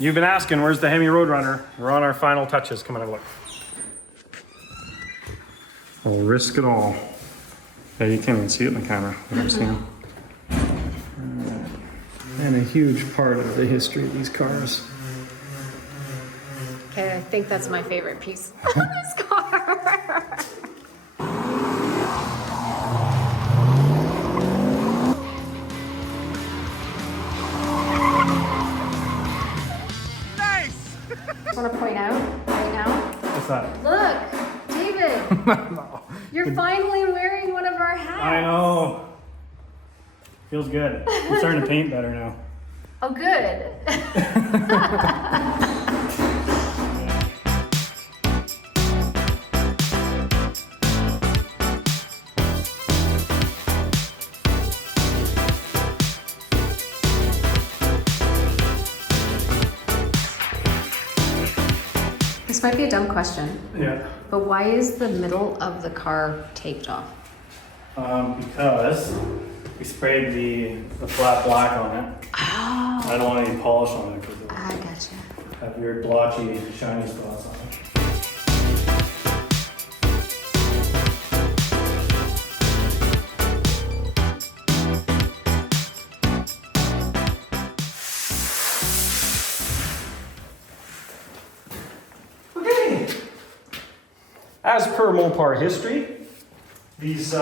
You've been asking, where's the Hemi Roadrunner? We're on our final touches. Come on, have a look. We'll risk it all. Yeah, you can't even see it in the camera, what I'm seeing. And a huge part of the history of these cars. Okay, I think that's my favorite piece of this car. Nice! I want to point out right now. What's that? Look, David, No. you're finally wearing one of our hats. I know. Feels good. I'm starting to paint better now. Oh, good. This might be a dumb question, Yeah. but why is the middle of the car taped off? Because we sprayed the flat black on it. Oh, I don't want any polish on it because I gotcha. it'll have weird blotchy, shiny spots on it. Okay. As per Mopar history, these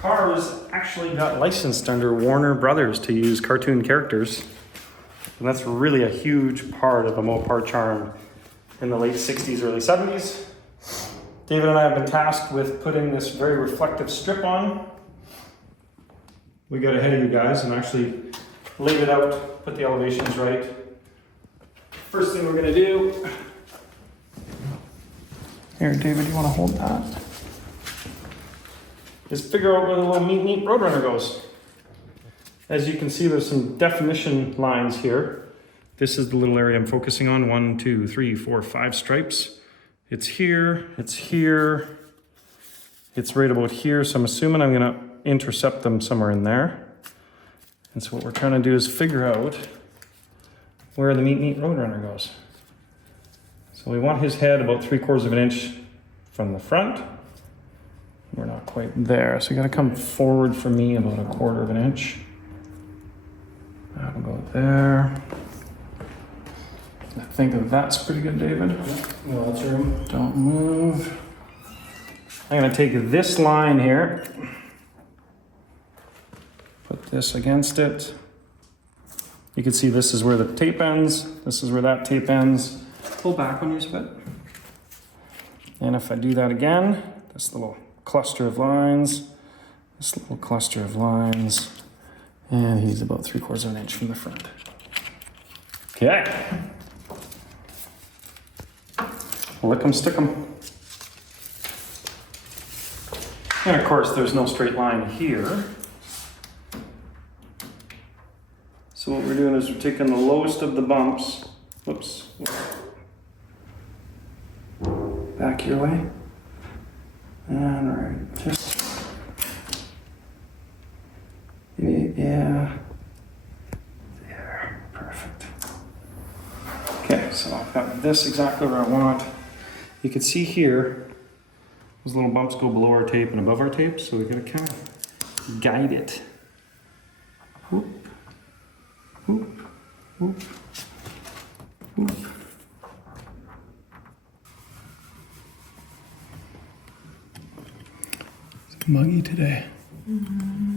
cars actually got licensed under Warner Brothers to use cartoon characters. And that's really a huge part of the Mopar charm in the late 60s, early 70s. David and I have been tasked with putting this very reflective strip on. We got ahead of you guys and actually laid it out, put the elevations right. First thing we're gonna do, here David, you wanna hold that? Is figure out where the little Meep Roadrunner goes. As you can see, there's some definition lines here. This is the little area I'm focusing on. 1, 2, 3, 4, 5 stripes. It's here, it's here, it's right about here. So I'm assuming I'm gonna intercept them somewhere in there. And so what we're trying to do is figure out where the Meep Roadrunner goes. So we want his head about 3/4 of an inch from the front. We're not quite there, so you gotta come forward for me about 1/4 of an inch. That'll go there. I think that's pretty good, David. No, that's room. Don't move. I'm gonna take this line here, put this against it. You can see this is where the tape ends, this is where that tape ends. Pull back when you spit. And if I do that again, this little cluster of lines, this little cluster of lines, and he's about 3/4 of an inch from the front. Okay. Lick 'em, stick 'em. And of course, there's no straight line here. So what we're doing is we're taking the lowest of the bumps. Whoops. Back your way. And right, just, yeah, there, perfect. Okay, so I've got this exactly where I want. You can see here, those little bumps go below our tape and above our tape, so we gotta kind of guide it. Whoop, whoop, whoop, whoop. Muggy today. Mm-hmm.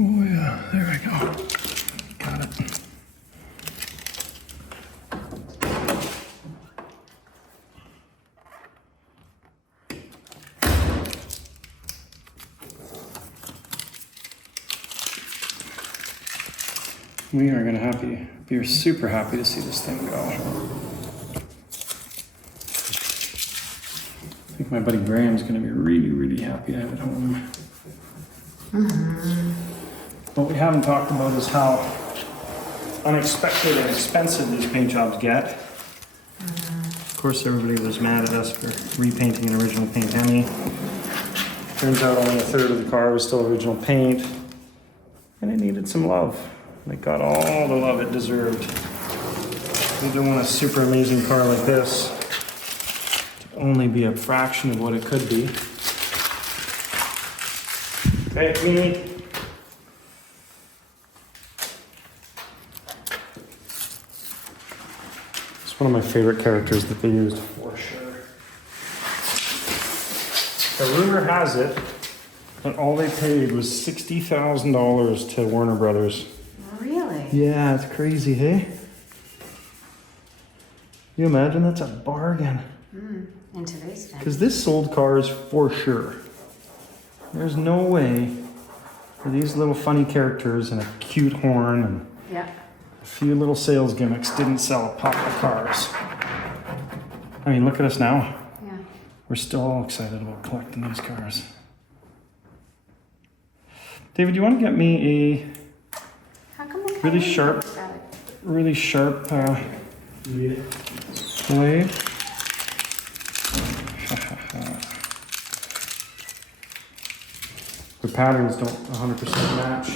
Oh yeah, there we go. Got it. We are gonna be super happy to see this thing go. I think my buddy Graham's gonna be really, really happy to have it home. Mm-hmm. What we haven't talked about is how unexpected and expensive these paint jobs get. Of course, everybody was mad at us for repainting an original paint Hemi. Turns out only 1/3 of the car was still original paint, and it needed some love. It got all the love it deserved. We don't want a super amazing car like this to only be a fraction of what it could be. Okay, Queenie. It's one of my favorite characters that they used for sure. The rumor has it that all they paid was $60,000 to Warner Brothers. Really? Yeah, it's crazy, hey? You imagine that's a bargain. In today's day. Because this sold cars for sure. There's no way for these little funny characters and a cute horn and Yeah. a few little sales gimmicks didn't sell a pile of cars. I mean, look at us now. Yeah. We're still all excited about collecting these cars. David, you want to get me a How come the Really Coyote sharp. looks better? really sharp blade? The patterns don't 100% match.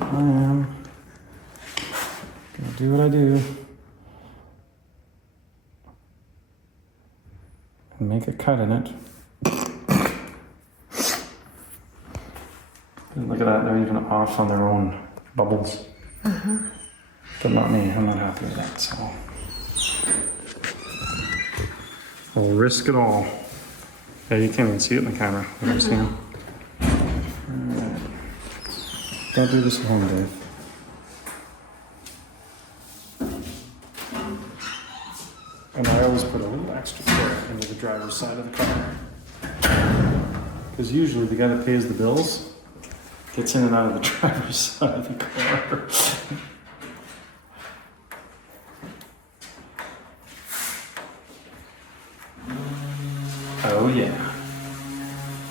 I am gonna do what I do and make a cut in it. And look at that, they're even off on their own bubbles. But not me, I'm not happy with that, so I'll risk it all. Yeah, you can't even see it in the camera, what I'm seeing. Alright. Don't do this at home, Dave. And I always put a little extra foot into the driver's side of the car. Because usually the guy that pays the bills gets in and out of the driver's side of the car. Oh yeah.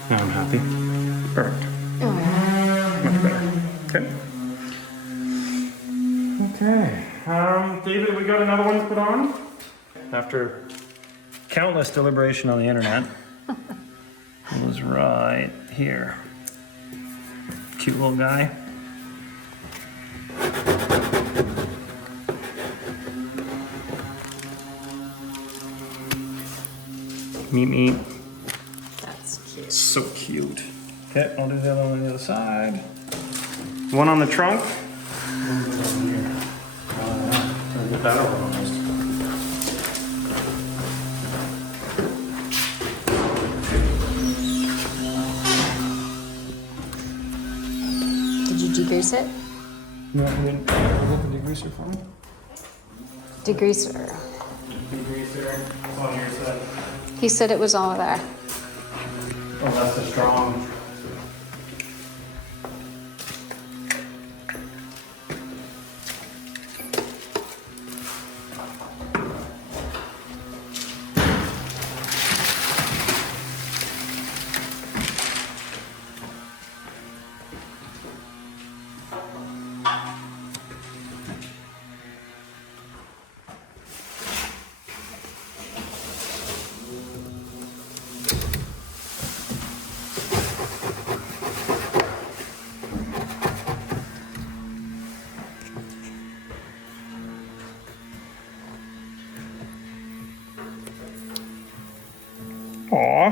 Now I'm happy. Perfect. Oh, yeah. Much better. Okay. Okay. David, we got another one to put on? After countless deliberation on the internet, it was right here. Cute little guy. Meep. That's cute. So cute. Okay, I'll do the other one on the other side. One on the trunk. Get that over almost. Did you degrease it? You want me to get the degreaser for me? Degreaser. Degreaser on your side. He said it was all there. Oh, that's the strong. Aw.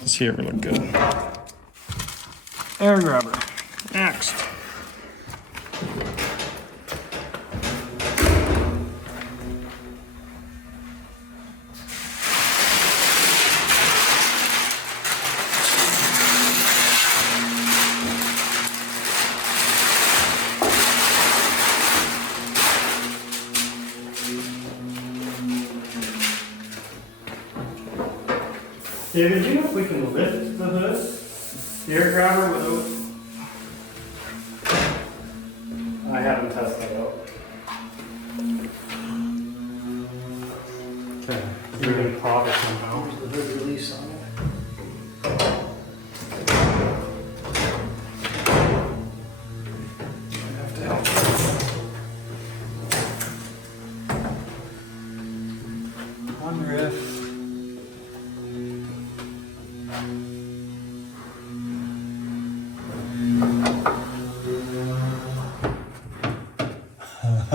Let's see if we look good. Air grabber. Next. David, do you know if we can lift the hood, the air grabber without? I haven't tested it out. Okay, you're gonna pop it somehow. Where's the hood release on it? I have to help. One riff.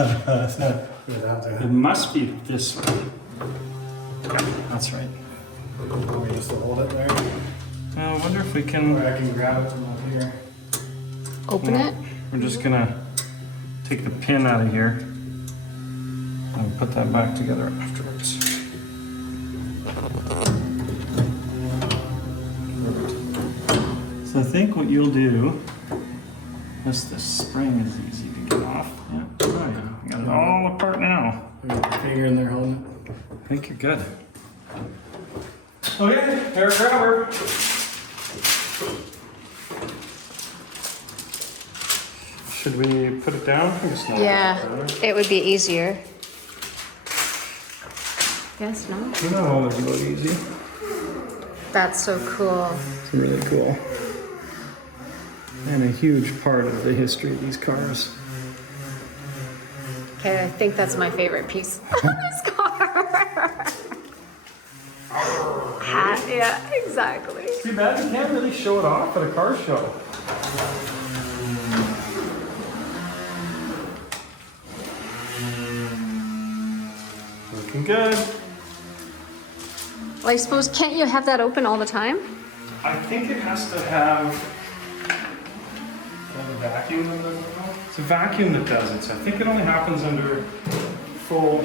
It's not good out there. It must be this way. That's right. We used to hold it there. I wonder if we Or can. I can grab it from up here. Open it. We're just gonna take the pin out of here and put that back together afterwards. So I think what you'll do, this spring is easy to get off. Yeah, right. You got it all apart now. There's a finger in there holding it. I think you're good. Okay, hair grabber. Should we put it down? I guess not. Yeah, it would be easier. Guess not. Not always real easy. That's so cool. It's really cool. And a huge part of the history of these cars. Okay, I think that's my favorite piece of this car. Hat, yeah, exactly. Too bad you can't really show it off at a car show. Looking good. Well, I suppose, can't you have that open all the time? I think it has to have a vacuum that does it. It's a vacuum that does it, so I think it only happens under full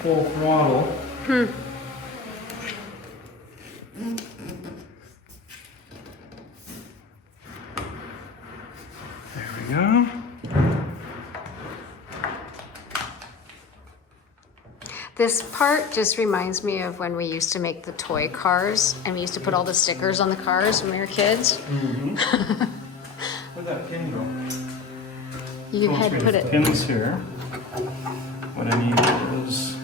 throttle. There we go. This part just reminds me of when we used to make the toy cars and we used to put all the stickers on the cars when we were kids. Where'd that pin go? You had put it. Pins here. What I need is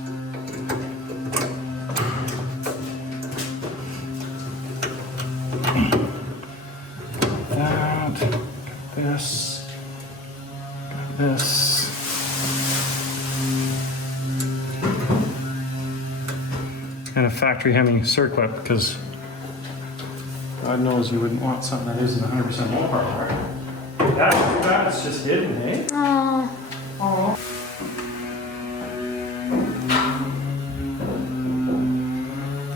that. Got this. Got this. And a factory Hemi circlip, because God knows you wouldn't want something that isn't 100% whole hardware. That's too bad, it's just hidden, eh? Oh, Oh.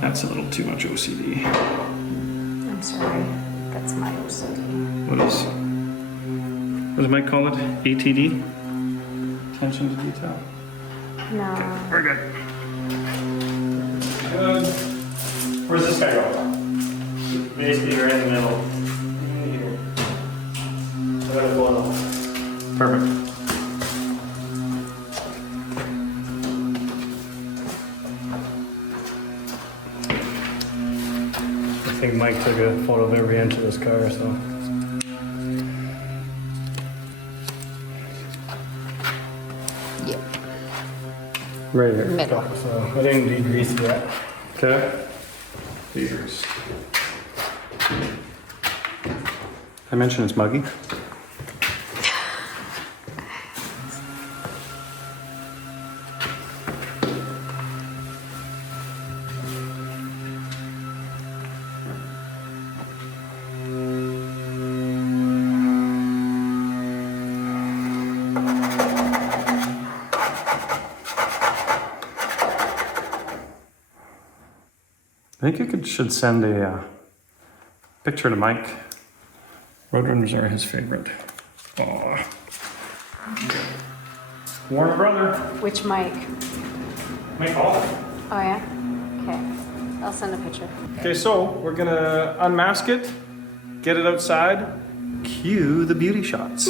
That's a little too much OCD. I'm sorry. That's my OCD. What does Mike call it? ATD? Attention to detail. No. We're good. Good. Where's this guy go? Basically, you're in the middle. Here. I gotta go on. Perfect. I think Mike took a photo of every inch of this car, so. Yep. Right here. Middle. So I didn't degrease yet. Okay. Degrease. I mentioned it's muggy. I think you should send a picture to Mike. Roadrunners are his favorite. Aw. Warner brother. Which mic? Mike Hall. Oh, yeah? Okay. I'll send a picture. Okay, so we're gonna unmask it, get it outside, cue the beauty shots.